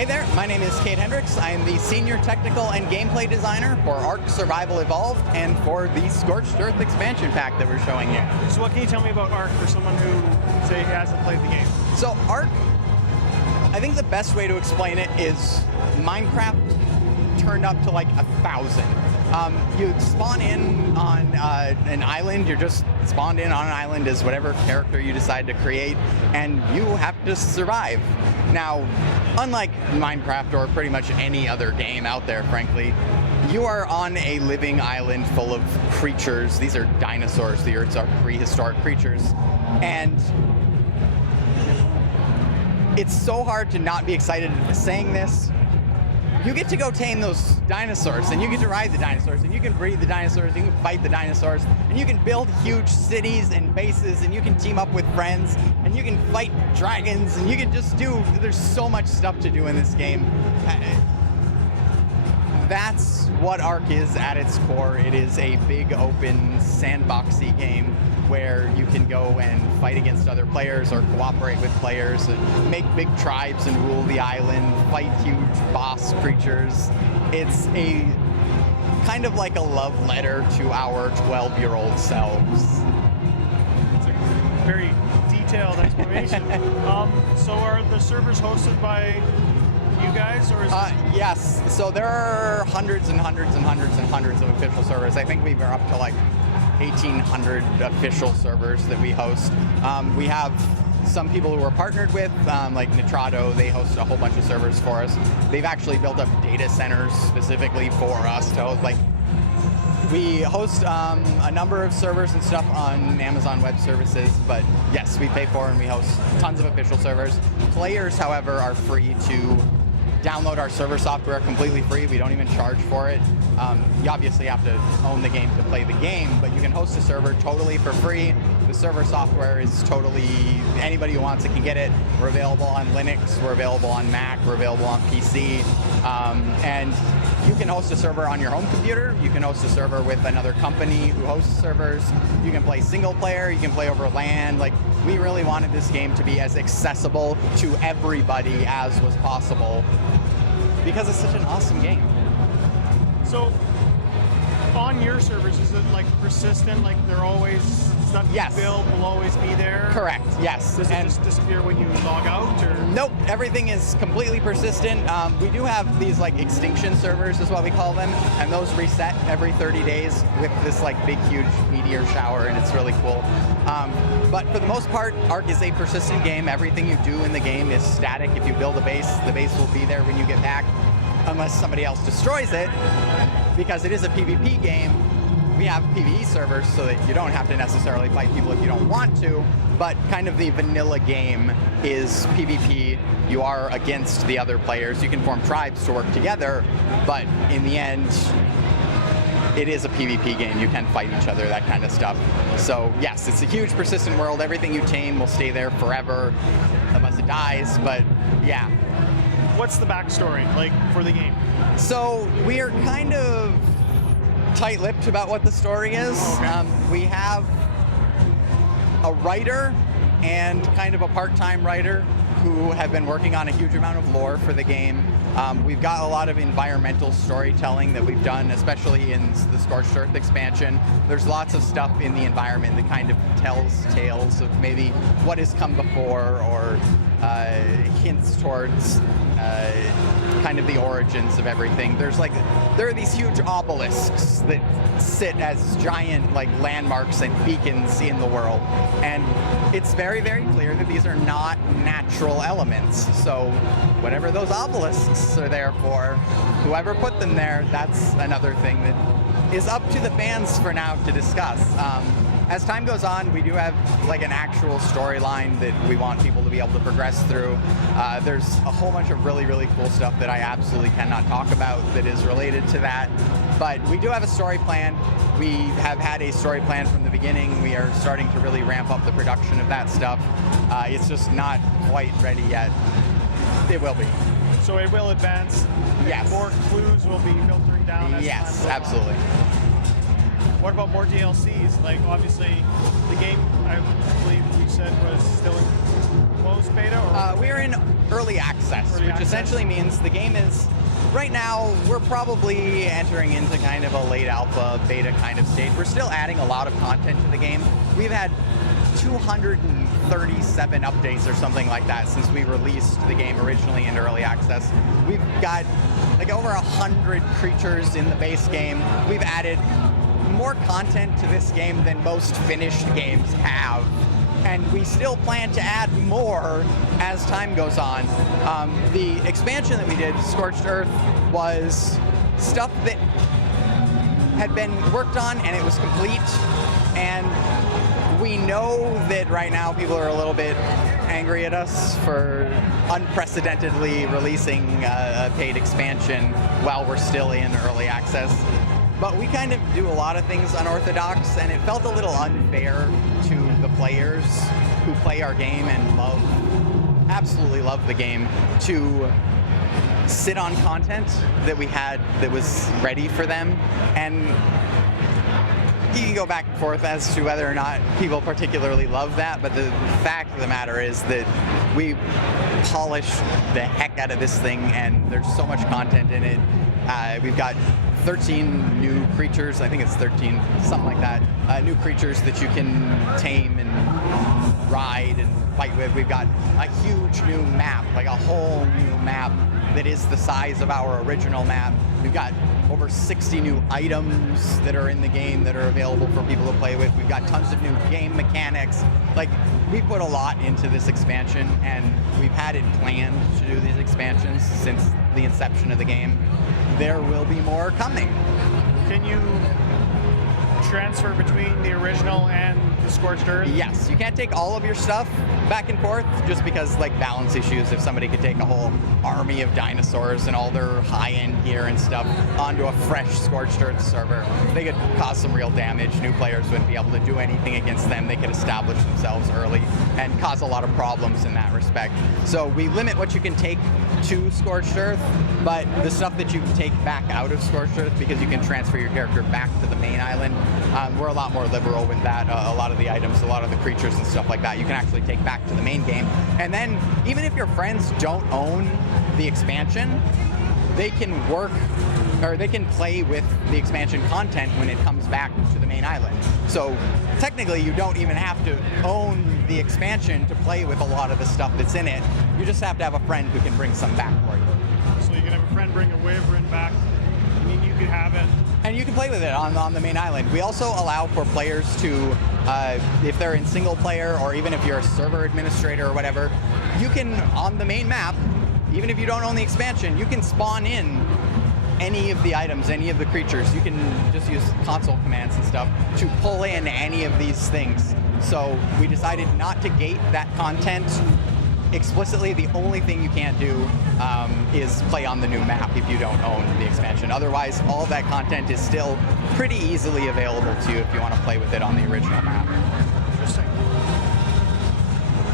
Hey there, my name is Kate Hendricks. I am the Senior Technical and Gameplay Designer for Ark Survival Evolved and for the Scorched Earth expansion pack that we're showing here. So what can you tell me about Ark for someone who, say, hasn't played the game? So Ark, I think the best way to explain it is Minecraft turned up to like 1,000. You spawn in on an island, you're just spawned in on an island as whatever character you decide to create, and you have to survive. Now, unlike Minecraft or pretty much any other game out there, frankly, you are on a living island full of creatures. These are dinosaurs, the Earth's are prehistoric creatures, and it's so hard to not be excited saying this. You get to go tame those dinosaurs, and you get to ride the dinosaurs, and you can breed the dinosaurs, you can fight the dinosaurs, and you can build huge cities and bases, and you can team up with friends, and you can fight dragons, and you can just do, there's so much stuff to do in this game. That's what Ark is at its core. It is a big, open, sandboxy game where you can go and fight against other players or cooperate with players, and make big tribes and rule the island, fight huge boss creatures. It's a kind of like a love letter to our 12-year-old selves. It's a very detailed explanation. So are the servers hosted by you guys, or is yes, so there are hundreds and hundreds and hundreds and hundreds of official servers. I think we're up to like 1,800 official servers that we host. We have some people who we're partnered with, like Nitrado. They host a whole bunch of servers for us. They've actually built up data centers specifically for us to host. Like, we host a number of servers and stuff on Amazon Web Services, but yes, we pay for and we host tons of official servers. Players, however, are free to download our server software completely free. We don't even charge for it. You obviously have to own the game to play the game, but you can host a server totally for free. The server software is totally, anybody who wants it can get it. We're available on Linux, we're available on Mac, we're available on PC, and you can host a server on your home computer. You can host a server with another company who hosts servers. You can play single player, you can play over LAN. Like, we really wanted this game to be as accessible to everybody as was possible, because it's such an awesome game. So, on your servers, is it like persistent, like they're always, stuff you build will always be there? Correct, yes. Does it just disappear when you log out, or? Nope, everything is completely persistent. We do have these like extinction servers is what we call them, and those reset every 30 days with this like big huge meteor shower, and it's really cool. But for the most part, Ark is a persistent game. Everything you do in the game is static. If you build a base, the base will be there when you get back, unless somebody else destroys it. Because it is a PvP game, we have PvE servers so that you don't have to necessarily fight people if you don't want to, but kind of the vanilla game is PvP. You are against the other players. You can form tribes to work together, but in the end, it is a PvP game. You can fight each other, that kind of stuff. So yes, it's a huge persistent world. Everything you tame will stay there forever, unless it dies, but yeah. What's the backstory like for the game? So we are kind of tight-lipped about what the story is. Okay. We have a writer and kind of a part-time writer who have been working on a huge amount of lore for the game. We've got a lot of environmental storytelling that we've done, especially in the Scorched Earth expansion. There's lots of stuff in the environment that kind of tells tales of maybe what has come before, or hints towards kind of the origins of everything. There are these huge obelisks that sit as giant like landmarks and beacons in the world, and it's very, very clear that these are not natural elements. So whatever those obelisks are there for, whoever put them there, that's another thing that is up to the fans for now to discuss. As time goes on, we do have like an actual storyline that we want people to be able to progress through. There's a whole bunch of really, really cool stuff that I absolutely cannot talk about that is related to that. But we do have a story plan. We have had a story plan from the beginning. We are starting to really ramp up the production of that stuff. It's just not quite ready yet. It will be. So it will advance? Yes. More clues will be filtering down as yes, time goes absolutely. On. What about more DLCs? Like, obviously, the game, I believe we said was still in closed beta? Or we're in early access, which essentially means the game is, right now, we're probably entering into kind of a late alpha, beta kind of stage. We're still adding a lot of content to the game. We've had 237 updates or something like that since we released the game originally in early access. We've got like over 100 creatures in the base game. We've added more content to this game than most finished games have. And we still plan to add more as time goes on. The expansion that we did, Scorched Earth, was stuff that had been worked on and it was complete. And we know that right now people are a little bit angry at us for unprecedentedly releasing a paid expansion while we're still in early access. But we kind of do a lot of things unorthodox, and it felt a little unfair to the players who play our game and absolutely love the game, to sit on content that we had that was ready for them. And you can go back and forth as to whether or not people particularly love that, but the fact of the matter is that we polished the heck out of this thing, and there's so much content in it. We've got 13 new creatures, I think it's 13, something like that, new creatures that you can tame and ride and fight with. We've got a huge new map, like a whole new map that is the size of our original map. We've got over 60 new items that are in the game that are available for people to play with. We've got tons of new game mechanics. Like, we put a lot into this expansion, and we've had it planned to do these expansions since the inception of the game. There will be more coming. Can you transfer between the original and the Scorched Earth? Yes, you can't take all of your stuff back and forth just because, like, balance issues. If somebody could take a whole army of dinosaurs and all their high-end gear and stuff onto a fresh Scorched Earth server, they could cause some real damage. New players wouldn't be able to do anything against them. They could establish themselves early and cause a lot of problems in that respect. So we limit what you can take to Scorched Earth, but the stuff that you can take back out of Scorched Earth, because you can transfer your character back to the main island, we're a lot more liberal with that. A lot of the items, a lot of the creatures and stuff like that, you can actually take back to the main game. And then, even if your friends don't own the expansion, they can work, or they can play with the expansion content when it comes back to the main island. So technically, you don't even have to own the expansion to play with a lot of the stuff that's in it. You just have to have a friend who can bring some back for you. So you can have a friend bring a wyvern back, and you can have it. And you can play with it on the main island. We also allow for players to, if they're in single player, or even if you're a server administrator or whatever, you can, on the main map, even if you don't own the expansion, you can spawn in any of the items, any of the creatures. You can just use console commands and stuff to pull in any of these things. So we decided not to gate that content explicitly. The only thing you can't do is play on the new map if you don't own the expansion. Otherwise, all of that content is still pretty easily available to you if you want to play with it on the original map. Interesting.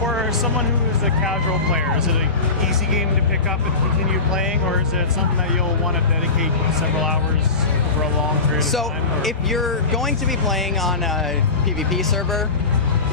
For someone who is a casual player, is it an easy game to pick up and continue playing, or is it something that you'll want to dedicate several hours for a long period of time? So if you're going to be playing on a PvP server,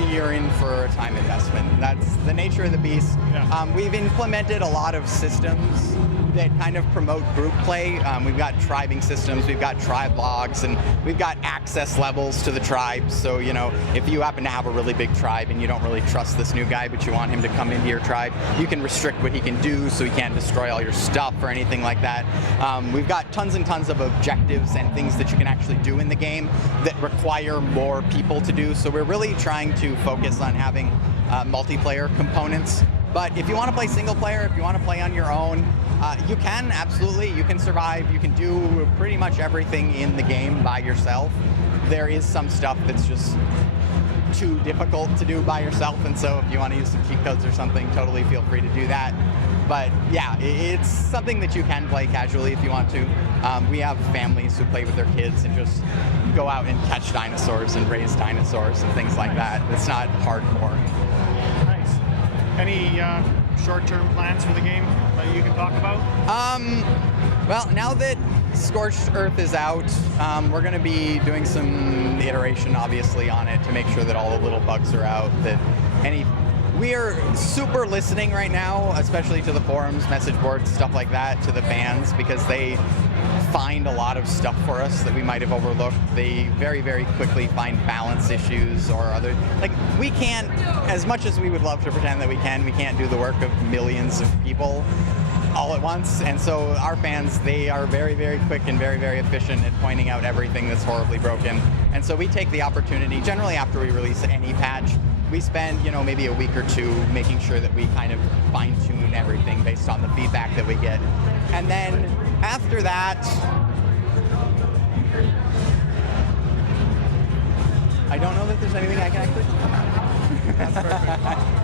you're in for a time investment. That's the nature of the beast. Yeah. We've implemented a lot of systems that kind of promote group play. We've got tribing systems, we've got tribe logs, and we've got access levels to the tribes. So, you know, if you happen to have a really big tribe and you don't really trust this new guy, but you want him to come into your tribe, you can restrict what he can do so he can't destroy all your stuff or anything like that. We've got tons and tons of objectives and things that you can actually do in the game that require more people to do. So we're really trying to focus on having multiplayer components. But if you want to play single player, if you want to play on your own, you can, absolutely. You can survive. You can do pretty much everything in the game by yourself. There is some stuff that's just too difficult to do by yourself, and so if you want to use some cheat codes or something, totally feel free to do that. But yeah, it's something that you can play casually if you want to. We have families who play with their kids and just go out and catch dinosaurs and raise dinosaurs and things like that. It's not hardcore. Nice. Any short-term plans for the game that you can talk about? Well, now that Scorched Earth is out, we're going to be doing some iteration, obviously, on it to make sure that all the little bugs are out, that We are super listening right now, especially to the forums, message boards, stuff like that, to the fans, because they find a lot of stuff for us that we might have overlooked. They very, very quickly find balance issues or other, like, we can't, as much as we would love to pretend that we can't do the work of millions of people all at once. And so our fans, they are very, very quick and very, very efficient at pointing out everything that's horribly broken. And so we take the opportunity, generally after we release any patch, we spend, maybe a week or two making sure that we kind of fine-tune everything based on the feedback that we get. And then after that, I don't know that there's anything I can actually... That's perfect.